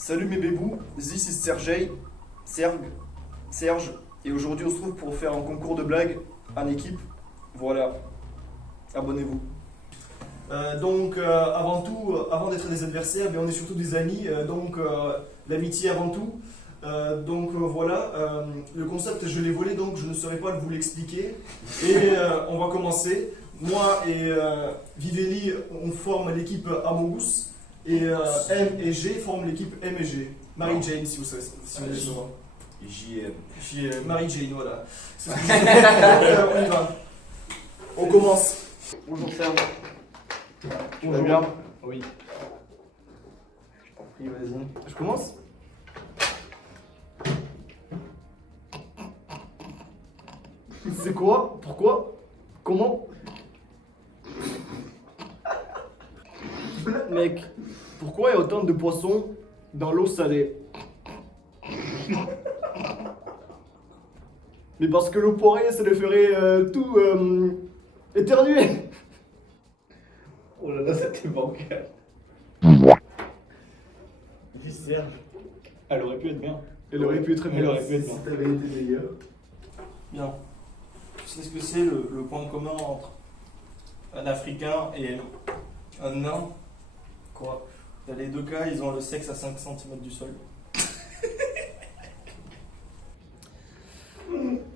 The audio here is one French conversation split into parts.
Salut mes bébous, this is Serge, et aujourd'hui on se trouve pour faire un concours de blagues en équipe. Voilà, abonnez-vous. Avant tout, avant d'être des adversaires, on est surtout des amis, l'amitié avant tout. Le concept je l'ai volé, donc je ne saurais pas vous l'expliquer. Et on va commencer. Moi et Vivéli, on forme l'équipe Amogus. Et M et G forment l'équipe M et G. Marie-Jane, si vous savez. Si vous voulez savoir. JM. Marie-Jane, voilà. C'est ce que on y va. On commence. Bonjour Serge. Bonjour bien. Oui. Je t'en prie, vas-y. Je commence. C'est quoi? Pourquoi? Comment? Mec, pourquoi il y a autant de poissons dans l'eau salée? Mais parce que l'eau poirée, ça les ferait tout éternuer. Oh là là, c'était bancal. Dis Serge. Elle aurait pu être bien. Elle aurait pu être très bien. Elle aurait pu être bien. Si t'avais été meilleur. Bien. Tu sais ce que c'est le point commun entre un Africain et un nain? Quoi? Dans les deux cas, ils ont le sexe à 5 cm du sol.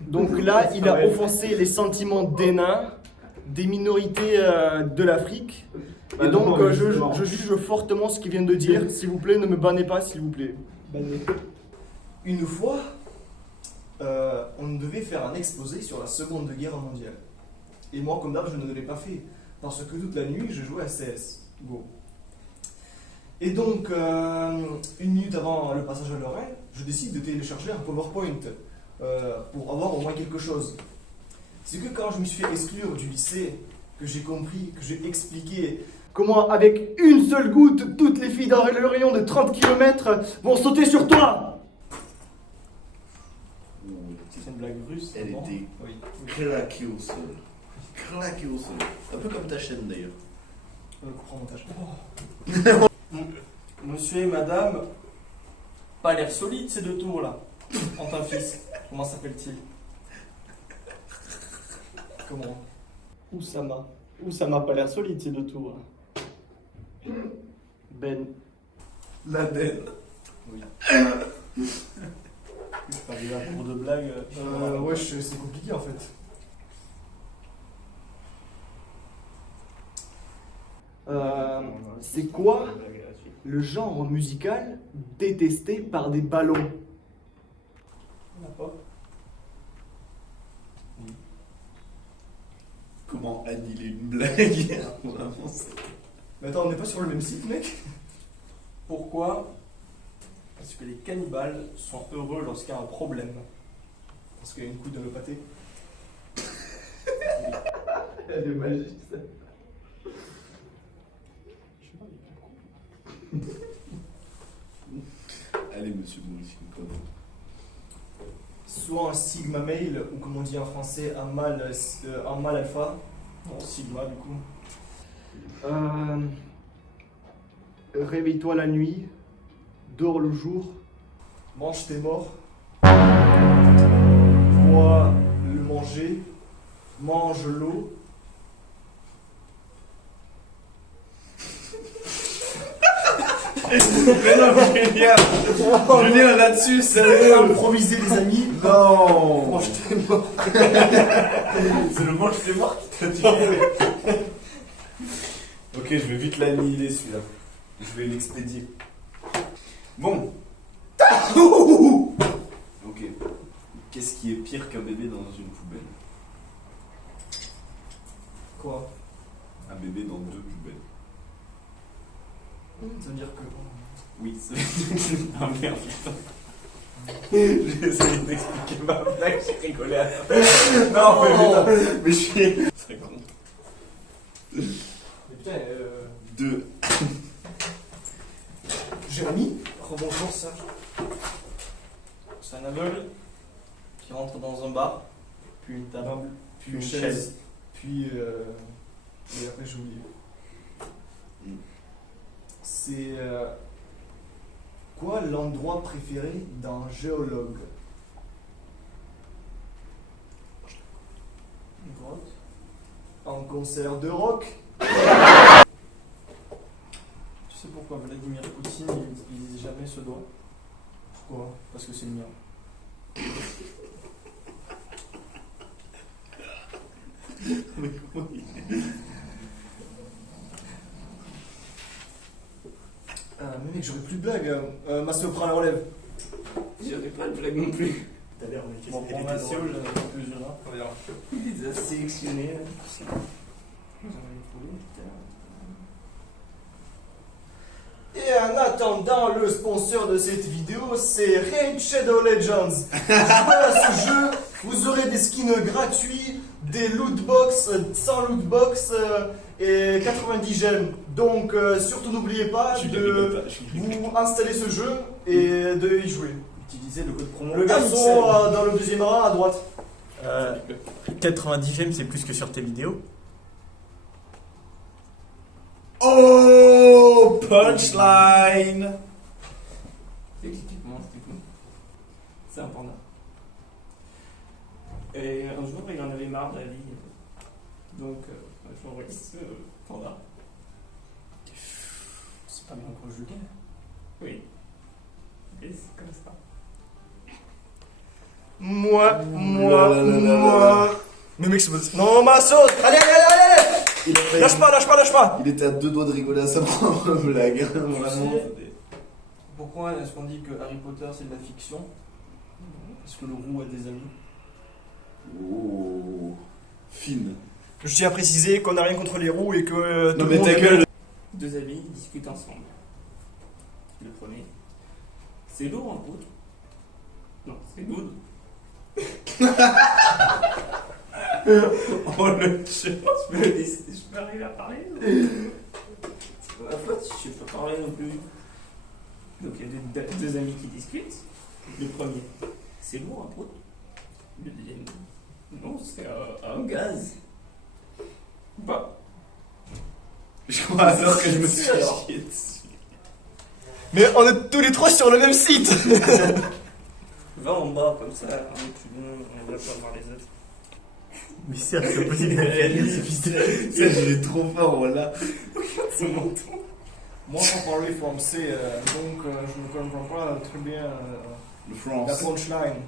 Donc là, il a offensé les sentiments des nains, des minorités de l'Afrique. Et donc, je juge fortement ce qu'il vient de dire. S'il vous plaît, ne me bannez pas, s'il vous plaît. Une fois, on devait faire un exposé sur la Seconde Guerre mondiale. Et moi, comme d'hab, je ne l'ai pas fait. Parce que toute la nuit, je jouais à CS. Go. Et donc, une minute avant le passage à l'oreille, je décide de télécharger un PowerPoint pour avoir au moins quelque chose. C'est que quand je me suis fait exclure du lycée, que j'ai compris, que j'ai expliqué comment, avec une seule goutte, toutes les filles dans le rayon de 30 km vont sauter sur toi. C'est une blague russe. Elle bon était Oui. claquée au sol. Claquée au sol. Un peu comme ta chaîne d'ailleurs. Comprends montage. Monsieur et madame, pas l'air solide ces deux tours là. Ont un fils. Comment s'appelle-t-il? Comment? Oussama pas l'air solide ces deux tours là. Ben. L'Aden. Oui. Pas déjà pour de blagues. C'est compliqué en fait. C'est quoi le genre musical détesté par des ballons? On n'a pas. Comment annihiler une blague? Vraiment, Mais attends, on n'est pas sur le même site, mec? Pourquoi? Parce que les cannibales sont heureux lorsqu'il y a un problème. Parce qu'il y a une couille dans le pâté. Elle est magique ça. Allez monsieur Maurice, pardon. Soit un sigma male, ou comme on dit en français, un mâle alpha. Non, Sigma du coup. Réveille-toi la nuit, dors le jour, mange tes morts, bois le manger, mange l'eau. Mais non, Julien! Julien là-dessus, sérieux! Improviser les amis. Non! Mange tes morts. C'est le manche t'es mort qui t'a tué! Ok, je vais vite l'annihiler celui-là. Je vais l'expédier. Bon. Ok. Qu'est-ce qui est pire qu'un bébé dans une poubelle? Quoi? Un bébé dans deux poubelles. Ça veut dire que... Oui, c'est. Ah merde, putain. J'ai essayé d'expliquer ma blague, j'ai rigolé à la fin. Non, mais putain, mais je suis. C'est con. Mais putain, Deux. Jérémy, rebonjour ça. C'est un aveugle qui rentre dans un bar, puis une table, Puis une chaise, puis... Et après j'ai oublié. C'est... quoi l'endroit préféré d'un géologue? Une grotte. Un concert de rock? Tu sais pourquoi Vladimir Poutine il disait jamais ce doigt? Pourquoi? Parce que c'est le mien. Mais mec, j'aurais plus de blagues. Massimo prend la relève. J'aurais pas de blague non plus. Tout à l'heure, mais Bon, pour Massimo, j'en ai quelques-uns là. On verra. Il les a sélectionnés. Là. J'en avais trouvé, putain. Et en attendant, le sponsor de cette vidéo, c'est Raid Shadow Legends. Jouez à ce jeu, vous aurez des skins gratuits, des lootbox, 100 lootbox et 90 gemmes. Donc surtout n'oubliez pas de vous installer ce jeu et de y jouer. Utilisez le code promo. Le garçon dans le deuxième rang à droite. 90 gemmes, c'est plus que sur tes vidéos. Oh, punchline. Explique-moi, explique-moi. C'est un panda. Et un jour, il en avait marre de la vie. Donc, je l'envoie ce panda. C'est pas bien conjugué. Oui. Et c'est comme ça. Moi. Mais mec, c'est pas... Non, ma sauce. Allez. Il a failli- Lâche pas. Il était à 2 doigts de rigoler à sa propre blague. Tu Vraiment. sais pourquoi est-ce qu'on dit que Harry Potter c'est de la fiction? Parce que le roux a des amis. Oh. Fine. Je tiens à préciser qu'on n'a rien contre les roues et que Non mais ta gueule. Deux amis discutent ensemble. Le premier. C'est lourd en route. Non, c'est lourd. Oh le chien. Je peux arriver à parler ou... C'est pas ma faute, je peux pas parler non plus. Donc il y a deux amis qui discutent. Le premier, c'est lourd en route. Le deuxième, non, c'est un gaz. Bah, Je crois alors que je me suis chié dessus. Mais on est tous les trois sur le même site. va en bas comme ça, on va pas voir les autres. Mais certes, c'est possible de faire ce fils de... Ça, il est trop fort, voilà. C'est mon tour. Moi, pour parler français, donc je ne comprends pas très bien Le la France. punchline.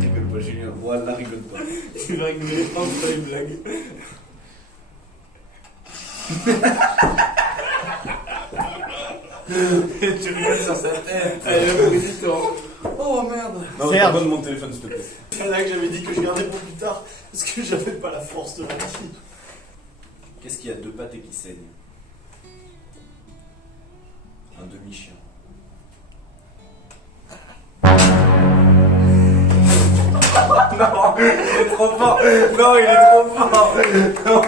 Rigole pas, Julien. Voilà, rigole pas. Tu vas rigoler pas pour les blagues. Tu rigoles sur sa tête. Allez, le bruit du temps. Oh merde! Non, Serge. donne mon téléphone, s'il te plaît. C'est là que j'avais dit que je gardais pour plus tard parce que j'avais pas la force de la vie. Qu'est-ce qu'il y a 2 pattes et qui saigne? Un demi-chien. Non, il est trop fort. Non, il est trop fort.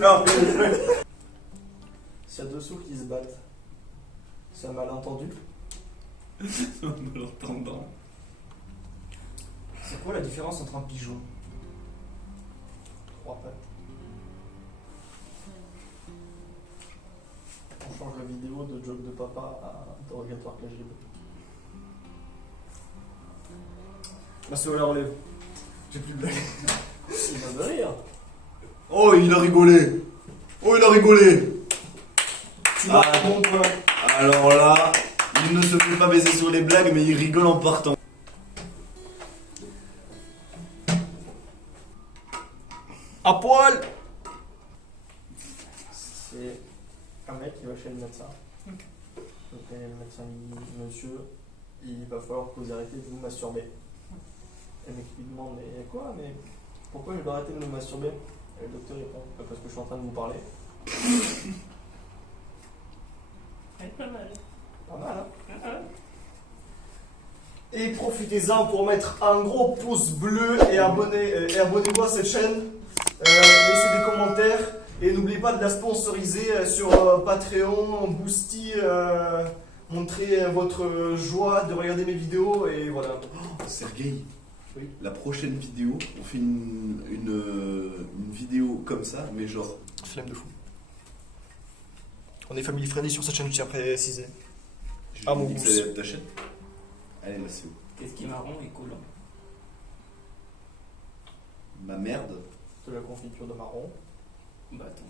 Non. S'il y a deux souls qui se battent, c'est un malentendu. En me l'entendant. C'est quoi la différence entre un pigeon? 3 pattes. On change la vidéo de joke de papa à interrogatoire KGB. Bah, c'est la relève. J'ai plus de blague. Il va de rire. Oh, il a rigolé. Oh, il a rigolé. Tu marques mon point. Alors là, il ne se fait pas baiser sur les blagues, mais il rigole en partant. À poil. C'est un mec qui va chez le médecin. Donc le médecin lui dit, monsieur, il va falloir que vous arrêtez de vous masturber. Et le mec lui demande, mais quoi? Mais pourquoi je dois arrêter de me masturber? Et le docteur répond, parce que je suis en train de vous parler. Elle est pas mal. Pas mal, hein? Et profitez-en pour mettre un gros pouce bleu et abonnez-vous à cette chaîne. Laissez des commentaires et n'oubliez pas de la sponsoriser sur Patreon, Boosty. Montrez votre joie de regarder mes vidéos et voilà. Sergueï, Oui. la prochaine vidéo, on fait une vidéo comme ça, mais genre Flemme de fou. On est family friendly sur cette chaîne, je tiens à préciser. Je Ah, mon dis que pouce. ça t'achète. Allez, là, c'est où? Qu'est-ce qui est marron et collant? Ma merde. De la confiture de marron. Bah attends.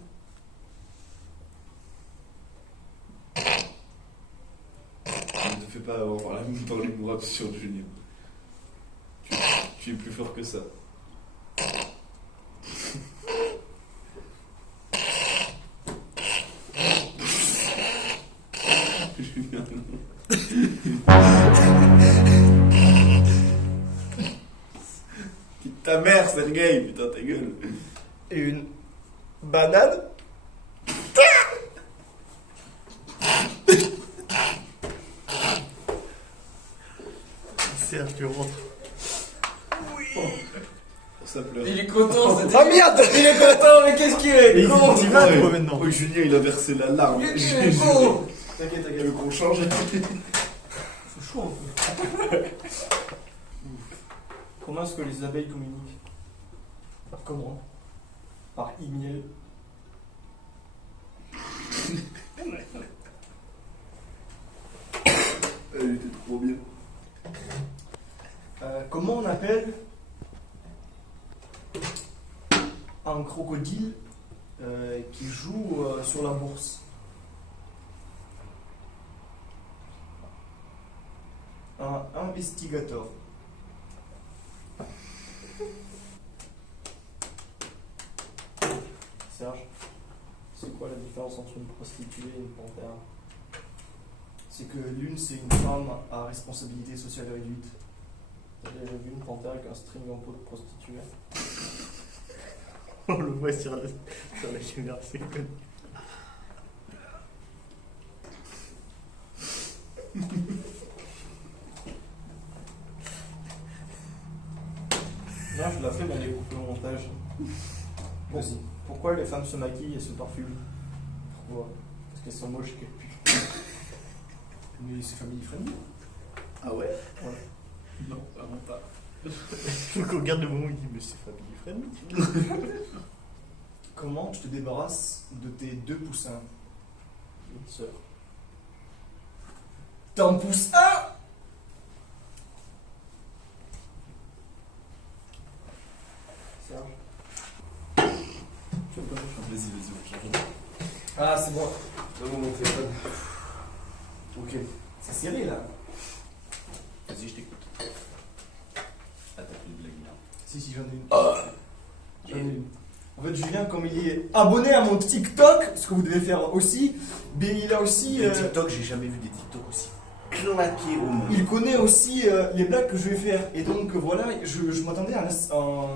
Ne te fais pas avoir la même dans les mots absurdes, Julien. Tu es plus fort que ça. Julien, Quitte ta mère, Sergei, putain, ta gueule. Et une banane. Serge, tu rentres. Ça pleure. Il est content, c'était. Ah merde! Il est content, mais qu'est-ce qu'il est Et con! tu vas, Ouais. toi, maintenant. Oh, Julien, il a versé la larme. Il est con! T'inquiète, Tu t'inquiète. veux qu'on change? C'est chaud un peu. Comment est-ce que les abeilles communiquent? Comment? Par email. Elle était trop bien. Comment on appelle un crocodile qui joue sur la bourse? Un investigateur. Serge, c'est quoi la différence entre une prostituée et une panthère? C'est que l'une, c'est une femme à responsabilité sociale réduite. T'as déjà vu une panthère avec un string en peau de prostituée? On le voit sur la caméra, c'est con. Non, je l'ai fait, mais elle est coupée au montage. Vas-y. Pourquoi les femmes se maquillent et se parfument? Pourquoi? Parce qu'elles sont moches et qu'elles puent. Mais c'est family friendly. Ah ouais? Ouais. Non, vraiment pas. Faut qu'on regarde le moment où il dit, mais c'est family friendly. Comment tu te débarrasses de tes deux poussins? Une sœur. T'en pousses un! Serge. Tu veux pas me Vas-y, j'arrive. Ah, c'est bon. Donne-moi mon téléphone. Ok. C'est serré là. Vas-y, je t'écoute. Ah, t'as fait une blague là. Si, j'en ai une. J'en ai une. En fait, Julien, comme il est abonné à mon TikTok, ce que vous devez faire aussi, mais il a aussi. Des TikTok, j'ai jamais vu des TikTok aussi claqués au monde. Il connaît aussi les blagues que je vais faire. Et donc voilà, je m'attendais à un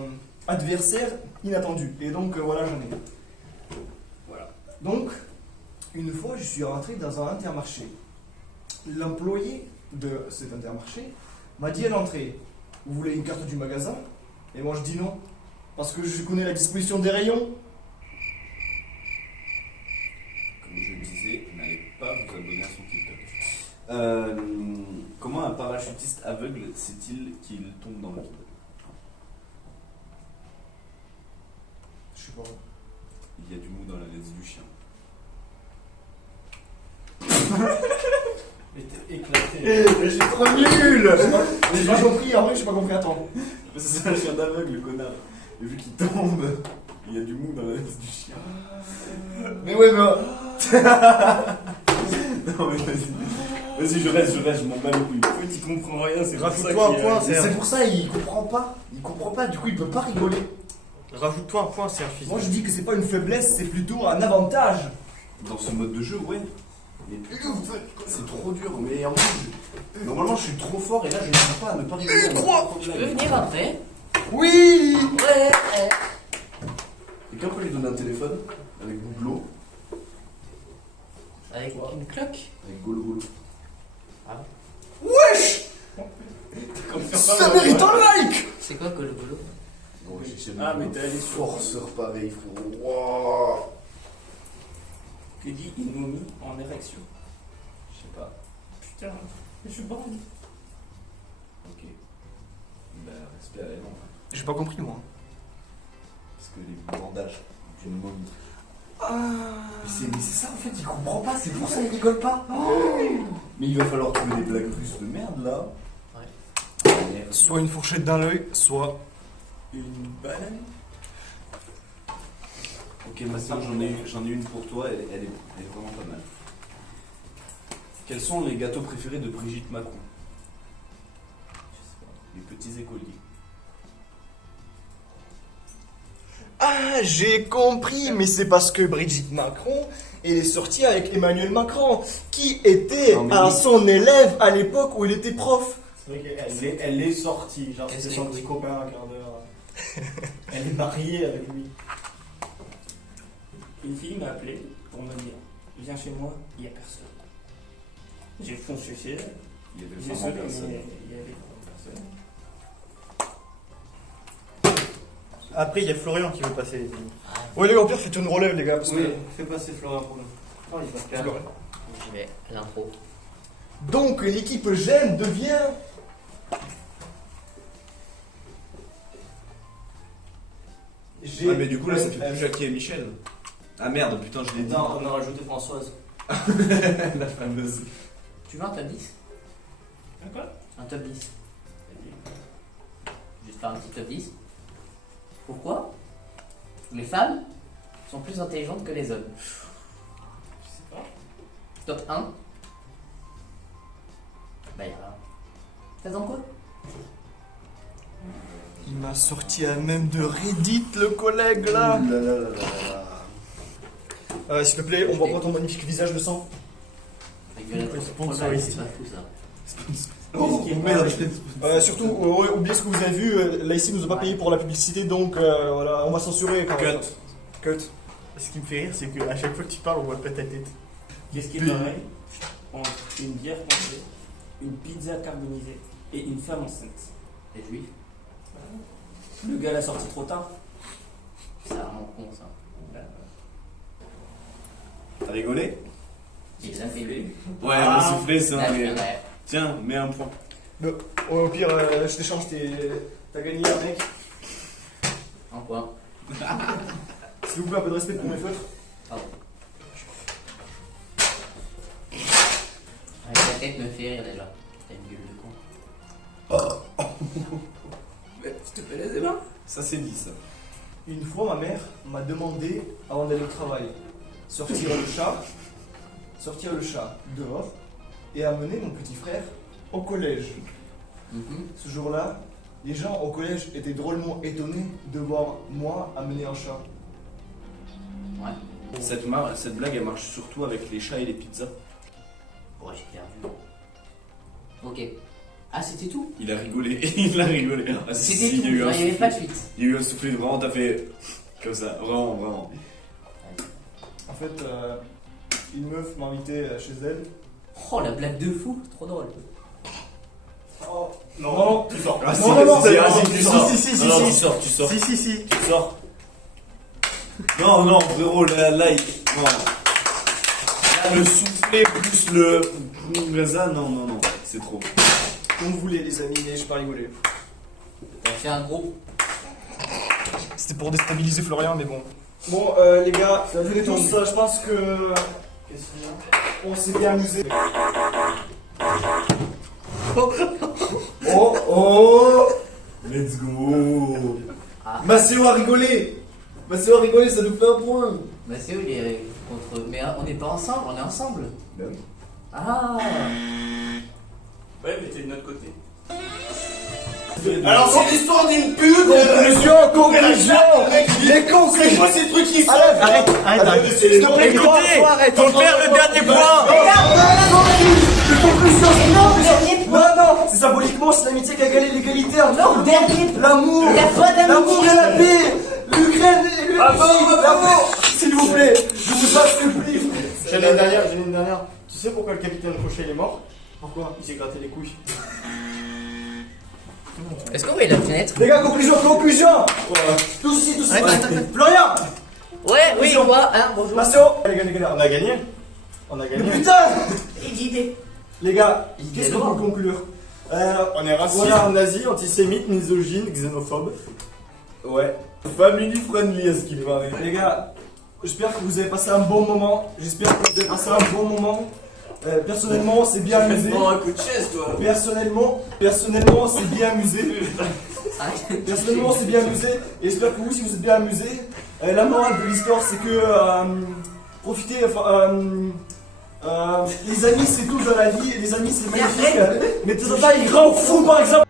adversaire inattendu. Et donc voilà, j'en ai. Voilà. Donc, une fois, je suis rentré dans un Intermarché. L'employé de cet Intermarché m'a dit à l'entrée, vous voulez une carte du magasin? Et moi je dis non, parce que je connais la disposition des rayons. Comme je le disais, n'allez pas vous abonner à son TikTok. Comment un parachutiste aveugle sait-il qu'il tombe dans le vide? Je sais pas. Il y a du mou dans la laisse du chien. Mais t'es éclaté. Mais j'ai trop nul. J'ai pas compris, en vrai j'ai pas compris, attends. C'est un chien d'aveugle, le connard. Et vu qu'il tombe, il y a du mou dans la laisse du chien. Mais ouais, mais... Non mais vas-y. Vas-y, je reste, je m'en bats les couilles. En fait, il comprend rien, c'est pour ça Rajoute-toi un qu'il point, C'est Serge. pour ça, il comprend pas. Il comprend pas, du coup il peut pas rigoler. Rajoute-toi un point, Serge. Moi je dis que c'est pas une faiblesse, c'est plutôt un avantage. Dans ce mode de jeu, ouais. Mais c'est trop dur, mais en plus, normalement je suis trop fort et là je n'arrive pas à ne pas rigoler. Je peux venir après? Oui. Ouais. Quelqu'un peut lui donner un téléphone avec Googlo, Avec une cloque? avec Golo Golo. Wesh. Ça mérite un like. C'est quoi Golo Golo? Non, j'ai jamais Ah, vu mais un t'es allé sur- forceur pareil, frérot. Wouah. Que dit une momie en érection? Je sais pas. Putain, je suis bon. Ok. Bah, respect à elle, hein. J'ai pas compris moi. Parce que les bandages d'une momie. Ah. Mais Mais c'est ça en fait, il comprend pas, c'est pour ça il rigole pas. Mais il va falloir trouver des blagues russes de merde là. Merde. Soit une fourchette dans l'œil, soit... Une banane. Ok, ma soeur, j'en ai une pour toi, elle est vraiment pas mal. Quels sont les gâteaux préférés de Brigitte Macron? Les petits écoliers. Ah, j'ai compris, mais c'est parce que Brigitte Macron, elle est sortie avec Emmanuel Macron, qui était Non, mais son élève à l'époque où il était prof. C'est vrai qu'elle est sortie, genre c'était son petit copain à quart d'heure. Elle est mariée avec lui. Une fille m'a appelé pour me dire viens chez moi, il n'y a personne. J'ai foncé chez elle. Il y avait J'ai vraiment sonné, personne. mais il y avait personne. Après, il y a Florian qui veut passer les amis. Ouais, les gars, au pire, faites une relève, les gars, parce que... Oui, fais passer Florian pour nous. Oh, il va faire. Florian. Je vais à l'intro. Donc, l'équipe Gênes devient... Ah, mais du coup là ça fait plus Jackie et Michel. Ah merde, putain, je l'ai dit. Non, on a rajouté Françoise. La fameuse. Tu veux un top 10? Quoi? Un top 10. Je vais te faire un petit top 10. Pourquoi les femmes sont plus intelligentes que les hommes? Je sais pas. Top 1. Bah y'a rien. T'as dans quoi? Il m'a sorti à même de Reddit, le collègue, là. Ouh là là là là là. S'il te plaît, on voit pas ton magnifique visage de sang. Sponsor ici. C'est pas fou ça. Oh merde, Surtout, ouais, oubliez ce que vous avez vu, là ici nous a pas payé pour la publicité, donc voilà, on va censurer quand même. Cut. Ce qui me fait rire, c'est qu'à chaque fois que tu parles, on voit pas ta tête. Qu'est-ce qui est pareil entre une bière congelée, une pizza carbonisée et une femme enceinte? Les juifs. Le gars l'a sorti trop tard. C'est vraiment con ça. T'as rigolé? Il a fait lui. Ouais, on m'a soufflé ça, mais. Ouais. Tiens, mets un point. Ouais, au pire, je t'échange, t'as gagné, mec. Un point. S'il vous plaît, un peu de respect pour mes feutres. Pardon. Avec ta tête me fait rire déjà. T'as une gueule de con. Tu te fais les mains? Ça c'est dit ça. Une fois, ma mère m'a demandé, avant d'aller au travail, sortir le chat dehors et amener mon petit frère au collège. Ce jour-là, les gens au collège étaient drôlement étonnés de voir moi amener un chat. Ouais. Cette blague elle marche surtout avec les chats et les pizzas. Ouais, j'ai perdu. Ok. Ah, c'était tout? Il a rigolé, il a rigolé. Ah, si, C'était si, tout, il y a eu un il n'y avait soufflet. pas de suite. Il y a eu un soufflé, vraiment, t'as fait comme ça, vraiment, vraiment. En fait, une meuf m'a invité chez elle. Oh, la blague de fou, trop drôle. Oh, Non, tu sors. Ah, si, non, non, si, non, vas-y, non, tu non, sors. si, si, si, Non, non, si. tu sors. Si. Tu sors. Non, non, frérot, là, non. Là, le soufflé plus le. Ça, non, c'est trop. Comme vous voulez, les amis, mais j'ai pas rigolé. T'as fait un gros. C'était pour déstabiliser Florian, mais bon. Bon, les gars, vu les tous, je pense que. Qu'est-ce qu'il y a? On s'est bien amusé. Oh Let's go. Maceo a rigolé. Ça nous fait un point. Bah, c'est où il est contre. Mais on n'est pas ensemble, on est ensemble. Ben oui. Ah! Ouais, mais t'es de notre côté. Alors c'est l'histoire d'une pute. Conclusion. Les conclusions. Moi ces trucs qui Arrête. S'il te plaît, Écoutez, faut faire le dernier point. Non, c'est symboliquement, c'est l'amitié qui a gagné l'égalité. Non, dernier! L'amour. Il y a pas d'amitié. L'amour et la paix. L'Ukraine et l'Ukraine. L'amour. S'il vous plaît, je vous en supplie. J'ai une dernière. Tu sais pourquoi le capitaine Crochet il est mort? Pourquoi? Il s'est gratté les couilles. Est-ce qu'on voit la fenêtre? Les gars, conclusion. Tous ici. Florian. Ouais, oui, on voit, hein, bonjour. Massio. Les gars, On a mais gagné. putain. Idée. Les gars, Il qu'est-ce est qu'on loin. peut conclure? On est raciste, Voilà. nazi, antisémite, misogyne, xénophobe. Ouais. Family friendly à ce qu'il paraît. Les gars, J'espère que vous avez passé un bon moment. J'espère que vous avez passé un bon moment. Personnellement, on s'est bien amusé. un coup de chaise, toi. Personnellement, on s'est bien amusé. Personnellement, on s'est bien amusé. Et j'espère que vous, si vous êtes bien amusé, la morale de l'histoire, c'est que profitez. Les amis, c'est tout dans la vie. Les amis, c'est magnifique. Mais de temps en temps, ils rendent fou, par exemple.